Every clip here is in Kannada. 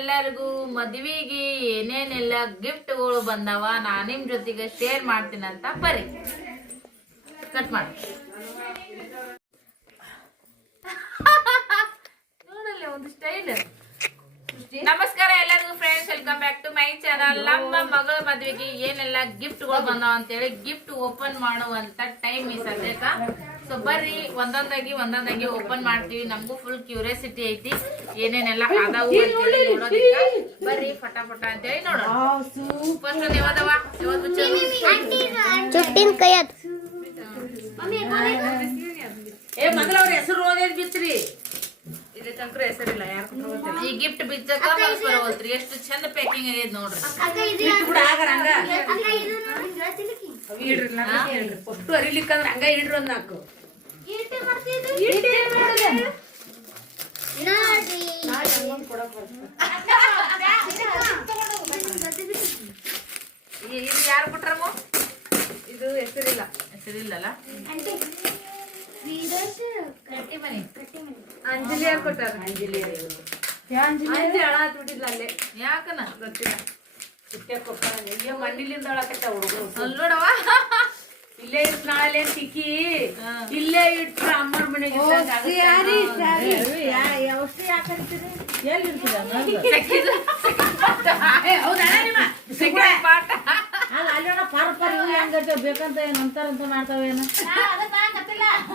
ಎಲ್ಲರಿಗೂ ಮದ್ವಿಗೆ ಏನೇನೆಲ್ಲ ಗಿಫ್ಟ್ಗಳು ಬಂದವ ನಾ ನಿಮ್ ಜೊತೆಗೆ ಶೇರ್ ಮಾಡ್ತೀನಿ ಅಂತ ಕಟ್ ಮಾಡಿ. ನೋಡಲ್ಲ ಒಂದು ಸ್ಟೈಲ್ ನಮಸ್ಕಾರ ಎಲ್ಲರಿಗೂ friends welcome back to my channel ನಮ್ಮ ಮಗಳ ಮದ್ವೆಗೆ ಏನೆಲ್ಲ ಗಿಫ್ಟ್ಗಳು ಬಂದಾವ ಅಂತೇಳಿ ಗಿಫ್ಟ್ ಓಪನ್ ಮಾಡುವಂತ ಟೈಮ್ ಈ ಸದ್ಯಕ್ಕ. ಸೊ ಬರ್ರಿ ಒಂದೊಂದಾಗಿ ಒಂದೊಂದಾಗಿ ಓಪನ್ ಮಾಡ್ತೀವಿ. ನಮಗೂ ಫುಲ್ ಕ್ಯೂರಿಯಾಸಿಟಿ ಐತಿ. ಏನೇನೆಲ್ಲ ಅದಾವು ಬರ್ರಿ ಫಟಾಫಟ ಅಂತೇಳಿ ನೋಡೋಣ. ಫಸ್ಟ್ ಒಂದು ಯಾವ್ದವ? ಯಾವ್ದು ಚುಟ್ಟಿನ ಕೈಯದ್ ಏ ಮೊದಲ ಅವ್ರ ಹೆಸರು ಓದೇದ್ ಬಿತ್ರಿ ಈ ಗಿಫ್ಟ್ ಬಿಚ್ಚಕ ಮನಸ್ ಎಷ್ಟು ಚಂದ ಪ್ಯಾಕಿಂಗ್ ಆಗೈತ್ ನೋಡ್ರಿ. ಹಂಗ. ಒಟ್ಟು ಅರಿಲಿಕ್ಕಂದ್ರ ಹಂಗ ಇಡ್ರಿ ಒಂದ್ ನಾಲ್ಕು. ಈ- ಇದು ಯಾರು ಕೊಟ್ರಮ್ಮ? ಇದು ಹೆಸರಿಲ್ಲ. ಹೆಸರಿಲ್ಲಲ್ಲ? ಕಟ್ಟಿ ಅಂಜಲಿ ಯಾರು ಕೊಟ್ಟಾರ? ಅಂಜಲಿ ಅಂಜಲಿ ಹಳ ಬಿಟ್ಟಿದ್ಲ ಅಲ್ಲೇ. ಯಾಕನ? ಗೊತ್ತಿಲ್ಲ. ಚಿಕ್ಕ ಕೊಟ್ಟಾರ ಅಯ್ಯೋ ಮಣ್ಣಿಲಿಂದ ಒಳಕತ್ತ ಹುಡುಗರು. ಅಲ್ಲಿ ನೋಡವ ಇಲ್ಲೇ ಇಟ್ ನಾಳೆ ತಿಕ್ಕಿ ಇಲ್ಲೇ ಇಟ್ರ ಅಮ್ಮರ ಮನೆಗೆ ಇದ್ದಂಗ್ ಆಗುತ್ತೆ. ಏ, ಪಾರ ನಿಮ್ಮ? ಸಿಕ್ಕರೆ? ಪಾಠ. ಬೇಕಂತ ಏನ್ ಅಂತಾರಂತ ಮಾಡ್ತಾವೇನು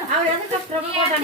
ಅವ್ ಎದಕ್ಕೆ ಪ್ರಮೋಟ್ ಅಂತ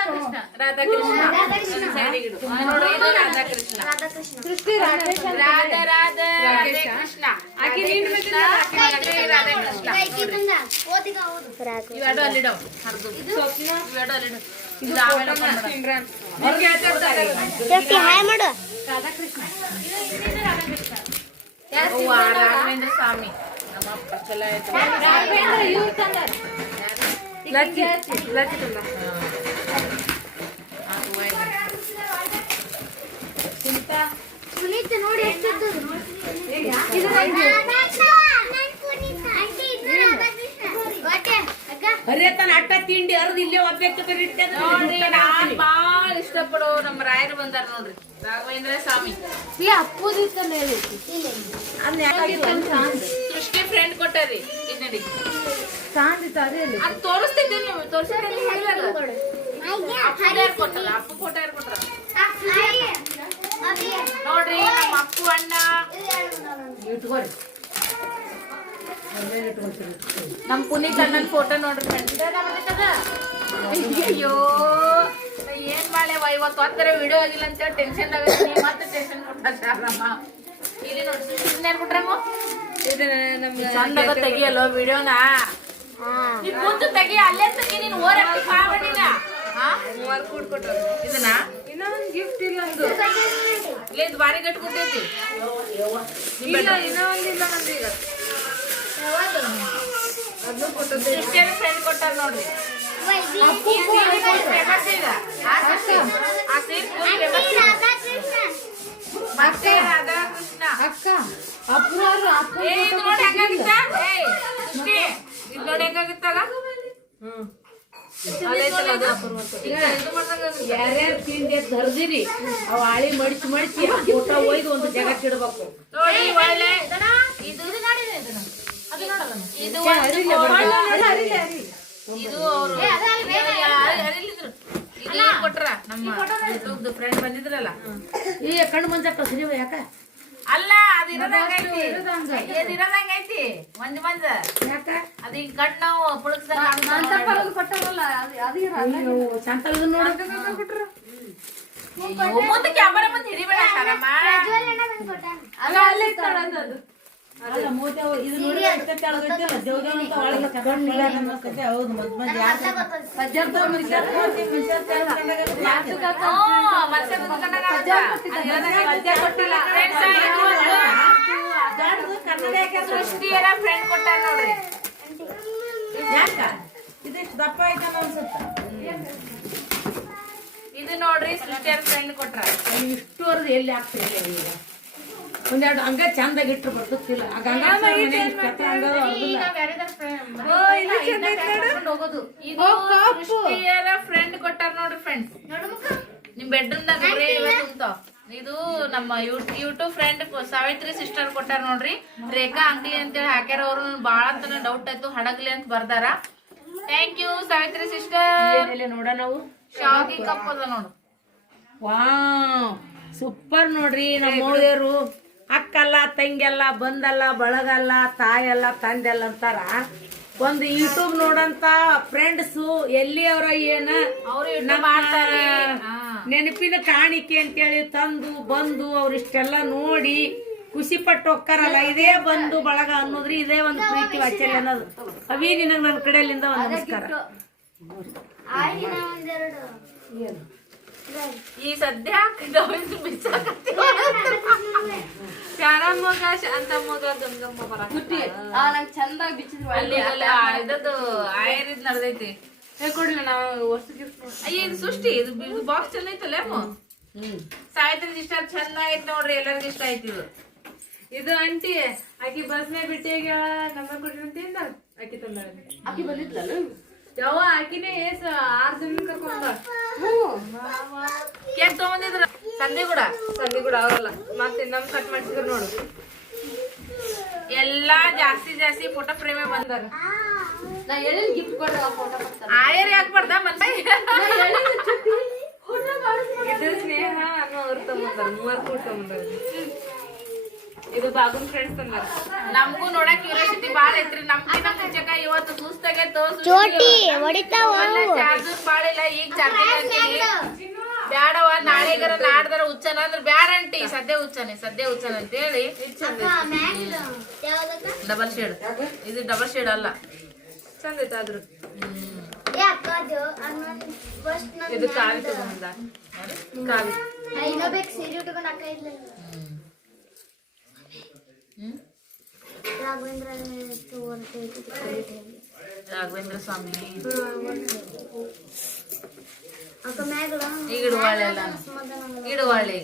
ರಾಧಾಕೃಷ್ಣ ರಾಧಾಕೃಷ್ಣ ಹಾ, ನೋಡ್ರಿ ಇದು ರಾಧಾಕೃಷ್ಣ ರಾಧಾ ರಾಧಾ ರಾಧೆ ಕೃಷ್ಣ ಆಕಿ ನೀನ್ ಕೃಷ್ಣ ಆಕಿ ರಾಧಾಕೃಷ್ಣ ಇವೆರಡು ಅಲ್ಲಿಡವ್ ಹರ್ದು ಇವೆರಡು ಅಲ್ಲಿಡವ್ ಇದು ಆಮೇಲೆ open ಮಾಡೋಣ. ಚುಟ್ಟಿ ಹಾಯ್ ಮಾಡು ಅವ್ವ, ರಾಘವೇಂದ್ರ ಸ್ವಾಮಿ ನಮ್ಮ ಅಪ್ಪ ಚಲೋ ಆಯ್ತು ಲಕ್ಕಿ ಲಕ್ಕಿ ತಂದ ನೋಡಿ ಎಷ್ಟು ಹರಿಯತನ ಅಟ್ಟ ತಿಂಡಿ ಅರ್ದು ಇಲ್ಲೇ ಒಬ್ಬಕ್ಕೆ ಕರಿಟ್ಟೆ ನೋಡ್ರಿ ನಾನ್ ಬಾಳ ಇಷ್ಟಪಡೋ ನಮ್ಮ ರಾಯರು ಬಂದಾರ ನೋಡ್ರಿ. ರಾಘವೇಂದ್ರ ಸ್ವಾಮಿ. ಸೃಷ್ಟಿ ಫ್ರೆಂಡ್ ಕೊಟ್ಟಾರಿ ಇದ್ ನೋಡಿ. ಅದ್ ತೋರಿಸ್ತಿದ್ದೆ ನೀವು ಹೇಳಿದಾಗ ಅಪ್ಪು ಕೊಟ್ಟಾರ? ಅಪ್ಪು ಕೊಟ್ಟಾರ? ನೋಡ್ರಿ ನಮ್ಮ ಅಪ್ಪು ಅಣ್ಣ. ನಮ್ಮ ನಮ್ ಪುನೀತ್ ಅಣ್ಣನ್ ಫೋಟೋ ನೋಡ್ರಿ ಅಯ್ಯೋ ಏನ್ ಮಾಡ್ಯವ ಇವತ್ತು ಹತ್ತರ ವಿಡಿಯೋ ಆಗಿಲ್ಲ ಅಂತ ಟೆನ್ಷನ್ ಆಗತ್ತೆ ಮತ್ತೆ ಟೆನ್ಷನ್ ಕೊಟ್ಟಾರಮ್ಮ ಇಲ್ಲಿ ನೋಡಿ ಸುಮ್ಮನೆ ಕೊಟ್ರಮ್ಮ ಇದು ನಮ್ಗೆ ಚಂದಾಗ ತೆಗಿಯಲ್ಲೋ ವಿಡಿಯೋನ ನೀನ್ ಮುಂದೆ ತೆಗಿ ಅಲ್ಲೇ ತೆಗಿ ನೀನ್ ಓರಕ್ಕೆ ಮೂವರ್ ಇದನ್ನ? ಇನ್ನೊಂದು ಒಂದ್ ಗಿಫ್ಟ್ ಇಲ್ಲ ಒಂದು ಇಲ್ಲ ಇದು ಬಾರಿ ಗಟ್ಟಿ ಕೂತೈತಿ ಇಲ್ಲ ಇನ್ನೂ ಒಂದಿಲ್ಲ ನಂದು ಈಗ ಅದನ್ನು ಕೊಟ್ಟದ್ದು ಕ್ರಿಶ್ಚಿಯನ್ ಫ್ರೆಂಡ್ ಕೊಟ್ಟಾರ ನೋಡ್ರಿ ಫೇಮಸ್ ಈಗ ಆ ಸೃಷ್ಟಿ ಆ ಸೀನ್ ಫೇಮಸ್ ಮತ್ತೆ ರಾಧಾಕೃಷ್ಣ ಅಕ್ಕ ಅಪ್ರಾರು ಅಪ್ಪ ಏ ಇದು ನೋಡಿ ಹೆಂಗಾಗಿತ್ತ ಏ ಸೃಷ್ಟಿ ಇದು ನೋಡಿ ಹೆಂಗಾಗಿತ್ತಾಗ ಹ್ಮ್ ಇದು ಮಾಡ್ದಂಗಾಗಿತ್ತ. ಯಾರ್ಯಾರು ತಿಂಡಿ ಅವ್ ಆಳಿ ಒಯ್ದು ಒಂದು ಜಗತ್ ಇಡಬೇಕು ಈ ಕಣ್ಣು ಮುಂಜಾಕ ಯಾಕ ಅಲ್ಲ ಅದು ಇರೋದಂಗೈತಿ. ಮಂಜ್ ಮಂಜ. ಅದು ಹಿಂಗ್ ನಾವು ಪುಳಕ್ಸಂಗ ಮುಂದೆ ಕ್ಯಾಮರಾ ಮುಂದೆ ಹಿಡಿಬೇಡ ಅಲ್ಲ ಅಲ್ಲೇ ಅದು. ಸೃಷ್ಟಿಯರ ಫ್ರೆಂಡ್ ಕೊಟ್ಟಾರ ನೋಡ್ರಿ. ಯಾಕ? ಇದಿಷ್ಟು ದಪ್ಪ ಅನ್ಸುತ್ತ? ಇದು ನೋಡ್ರಿ ಸಿಸ್ಟರ್ ಫ್ರೆಂಡ್ ಕೊಟ್ರ. ಇಷ್ಟುವರೆದು ಎಲ್ಲಿ ಆಗ್ತಿಲ್ಲ ಈಗ? ಒಂದೆರಡು ಹಂಗ ಚಂದಾಗಿ ಇಟ್ರು ಬರ್ತಿಲ್ಲ ಫ್ರೆಂಡ್ ಕೊಟ್ಟಾರ ನೋಡ್ರಿ ಫ್ರೆಂಡ್ಸ್ ನಿಮ್ ಬೆಡ್ರೂಮ್ ದಾಗ. ಇದು ನಮ್ಮ ಯೂಟ್ಯೂಬ್ ಫ್ರೆಂಡ್ ಸಾವಿತ್ರಿ ಸಿಸ್ಟರ್ ಕೊಟ್ಟಾರ ನೋಡ್ರಿ. ರೇಖಾ ಅಂಕ್ಲಿ ಅಂತೇಳಿ ಹಾಕ್ಯಾರ ಅವ್ರು ಬಾಳ ತನ ಡೌಟ್ ಆಯ್ತು. ಹಡಗ್ಲಿ ಅಂತ ಬರ್ದಾರ. ಥ್ಯಾಂಕ್ ಯು ಸಾವಿತ್ರಿ ಸಿಸ್ಟರ್ ನೋಡ ನಾವು? ಶಾವಿಗೆ ಕಪ್ ಅದ ನೋಡು. ವಾ ಸೂಪರ್ ನೋಡ್ರಿ. ನಮ್ಮ ಮೌಳಿಯರು ಅಕ್ಕಲ್ಲ ತಂಗಿಯಲ್ಲ ಬಂದಲ್ಲ ಬಳಗಲ್ಲ ತಾಯಲ್ಲ ತಂದೆಲ್ಲ ಅಂತಾರ. ಒಂದು ಯೂಟ್ಯೂಬ್ ನೋಡಂತ ಫ್ರೆಂಡ್ಸು ಎಲ್ಲಿ ಅವರ ಏನು ಮಾಡ್ತಾರ. ನೆನಪಿನ ಕಾಣಿಕೆ ಅಂತೇಳಿ ತಂದು ಬಂದು ಅವ್ರಿಷ್ಟೆಲ್ಲ ನೋಡಿ ಖುಷಿ ಪಟ್ಟು ಹೋಗ್ತಾರಲ್ಲ. ಇದೇ ಬಂದು ಬಳಗ ಅನ್ನೋದ್ರಿ ಇದೇ ಒಂದು ಪ್ರೀತಿ ವಾತ್ಸಲ್ಯ ಅನ್ನೋದು. ಅವೇ ನಿನಗೆ ನನ್ನ ಕಡೆಯಲ್ಲಿಂದ ಒಂದು ನಮಸ್ಕಾರ. ಈ ಸದ್ಯ ಶಾರಮ್ಮಗ ಶಾಂತಮ್ಮಗ ಗಂಗಮ್ಮ ಬರಾಕ ನಂಗೆ ಚಂದಾಗಿ ಬಿಚ್ಚಿದ್ರು ಅಲ್ಲಿ ಅಲ್ಲಿ ಇದದ್ದು ಆಯರಿದ್ ನಡ್ದೈತಿ. ಕೊಡ್ಲಿ ನಾವು ವಸ್ತು ಗಿಫ್ಟ್ ಅಯ್ಯ ಇದು ಸೃಷ್ಟಿ ಇದು ಬಾಕ್ಸ್ ಚಂದ ಐತಲ್ಲ ಇಷ್ಟ ಚಂದ ಐತ್ ನೋಡ್ರಿ ಎಲ್ಲರಿಗೂ ಇಷ್ಟ ಆಯ್ತು ಇದು. ಇದು ಆಂಟಿ ಆಕಿ ಬಸ್ನಾಗ ಬಿಟ್ಟಿಗ ನಂಬರ್ ಅಂತ ಆಕಿ ತಂದಾಳ. ಆಕಿ ಬಂದಿದ್ಲಲ್ಲ? ಯಾವ ಆಕಿನೇ ಏಸ್ ಆರ್ ಜನ ಕರ್ಕೊಂಡ ಕೇಕ್ ತಗೊಂಡಿದ್ರ ಸಂಧಿ ಕೂಡ ಸಂದಿ ಕೂಡ ಅವರಲ್ಲ. ಮತ್ತೆ ನಮ್ ಕಟ್ ಮಾಡ್ಸಿದ್ರು ನೋಡು. ಎಲ್ಲಾ ಜಾಸ್ತಿ ಜಾಸ್ತಿ ಫೋಟೋ ಪ್ರೇಮೇ ಬಂದಾರ. ನಾ ಹೇಳಿ ಗಿಫ್ಟ್ ಫೋಟೋ ಆಯರ್ ಯಾಕೆ ಬರ್ದ ಇದು ಸ್ನೇಹ ಅನ್ನೋ ಅವ್ರು ತಗೊಂಡಾರ ಮೂವರ್ ಕೂಡ ತಗೊಂಡಾರ ಇದು ಬಾಗುನ್ ಫ್ರೆಂಡ್ಸ್ ತಂದಾರ ನಮಗೂ ನೋಡಕ್ ಕ್ಯೂರಿಯಾಸಿಟಿ ಬಾಳ ಐತ್ರಿ. ನಮ್ಗಿನ ಸುಸ್ತಾಗೈತು ಚೋಟಿ ಹೊಡಿತಾವ. ಚಾರ್ಜರ್ ಮಾಡಿಲ್ಲ ಇಲ್ಲ ಈಗ ಚಾರ್ಜರ್ ಬ್ಯಾಡವ ನಾಳೆಗರ ನಾಡ್ದಾರ ಹುಚ್ಚನ. ಅಂದ್ರೆ ಬ್ಯಾಡ ಅಂಟಿ ಸದ್ಯ ಹುಚ್ಚನೆ ಸದ್ಯ ಹುಚ್ಚನ ಅಂತ ಹೇಳಿ ಡಬಲ್ ಶೇಡ್ ಇದು ಡಬಲ್ ಶೇಡ್ ಅಲ್ಲ. ಚಂದ ಐತೆ ಆದ್ರು. ಫಸ್ಟ್ ಇದು ಕಾವಿ ತಗೊಂಡ ಕಾವಿ ಹ್ಮ್. ರಾಘವೇಂದ್ರ ರಾಘವೇಂದ್ರ ಸ್ವಾಮಿ ಇಡುವಾಳೆ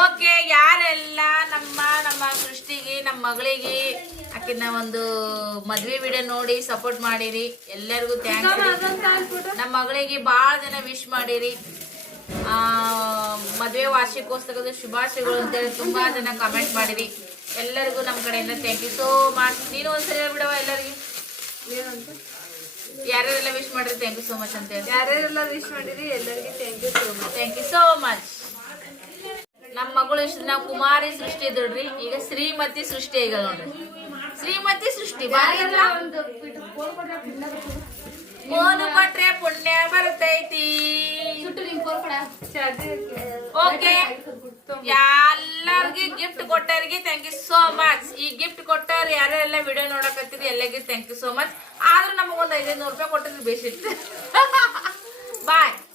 ಓಕೆ ಯಾರೆಲ್ಲ ನಮ್ಮ ನಮ್ಮ ಸೃಷ್ಟಿಗೆ ನಮ್ಮ ಮಗಳಿಗೆ ಆಕಿನ ಒಂದು ಮದ್ವೆ ವಿಡಿಯೋ ನೋಡಿ ಸಪೋರ್ಟ್ ಮಾಡಿರಿ ಎಲ್ಲರಿಗೂ ಥ್ಯಾಂಕ್ಸ್ ನಮ್ಮ ಮಗಳಿಗೆ ಭಾಳ ಜನ ವಿಶ್ ಮಾಡಿರಿ. ಆ, ಮದ್ವೆ ವಾರ್ಷಿಕೋತ್ಸವದ ಶುಭಾಶಯಗಳು ಅಂತೇಳಿ ತುಂಬಾ ಜನ ಕಮೆಂಟ್ ಮಾಡಿರಿ. ಎಲ್ಲರಿಗೂ ನಮ್ಮ ಕಡೆಯಿಂದ ಥ್ಯಾಂಕ್ ಯು ಸೋ ಮಚ್ ನೀನು ಒಂದ್ಸರಿ ಹೇಳ್ಬಿಡವ ಎಲ್ಲರಿಗೂ. ಯಾರ್ಯಾರೆಲ್ಲ ವಿಶ್ ಮಾಡಿದ್ರಿ ಥ್ಯಾಂಕ್ ಯು ಸೋ ಮಚ್ ಅಂತ ಹೇಳಿ. ಯಾರ್ಯಾರೆಲ್ಲ ವಿಶ್ ಮಾಡಿದ್ರಿ ಎಲ್ಲರಿಗೆ thank you so much thank you so much ನಮ್ಮ ಮಗಳು ಇಷ್ಟು ನಾವು ಕುಮಾರಿ ಸೃಷ್ಟಿ ಇದ್ರಿ ಈಗ ಶ್ರೀಮತಿ ಸೃಷ್ಟಿ ಈಗ ನೋಡ್ರಿ. ಶ್ರೀಮತಿ ಸೃಷ್ಟಿ ಬಾರಿ ಫೋನ್ ಕೊಟ್ರೆ ಪುಣ್ಯ ಬರ್ತೈತಿ. ಓಕೆ ಎಲ್ಲರಿಗೂ ಗಿಫ್ಟ್ ಕೊಟ್ಟವ್ರಿಗೆ ಥ್ಯಾಂಕ್ ಯು ಸೋ ಮಚ್ ಈ ಗಿಫ್ಟ್ ಕೊಟ್ಟವ್ರು ಯಾರೆಲ್ಲ ವಿಡಿಯೋ ನೋಡಕತ್ತೀರಿ ಎಲ್ಲರಿಗೂ ಥ್ಯಾಂಕ್ ಯು ಸೋ ಮಚ್ ಆದ್ರೂ ನಮಗೊಂದು ಐದೈದು ನೂರು ರೂಪಾಯಿ ಕೊಟ್ಟಿದ್ರು ಬೇಸಿತ್ತು ಬಾಯ್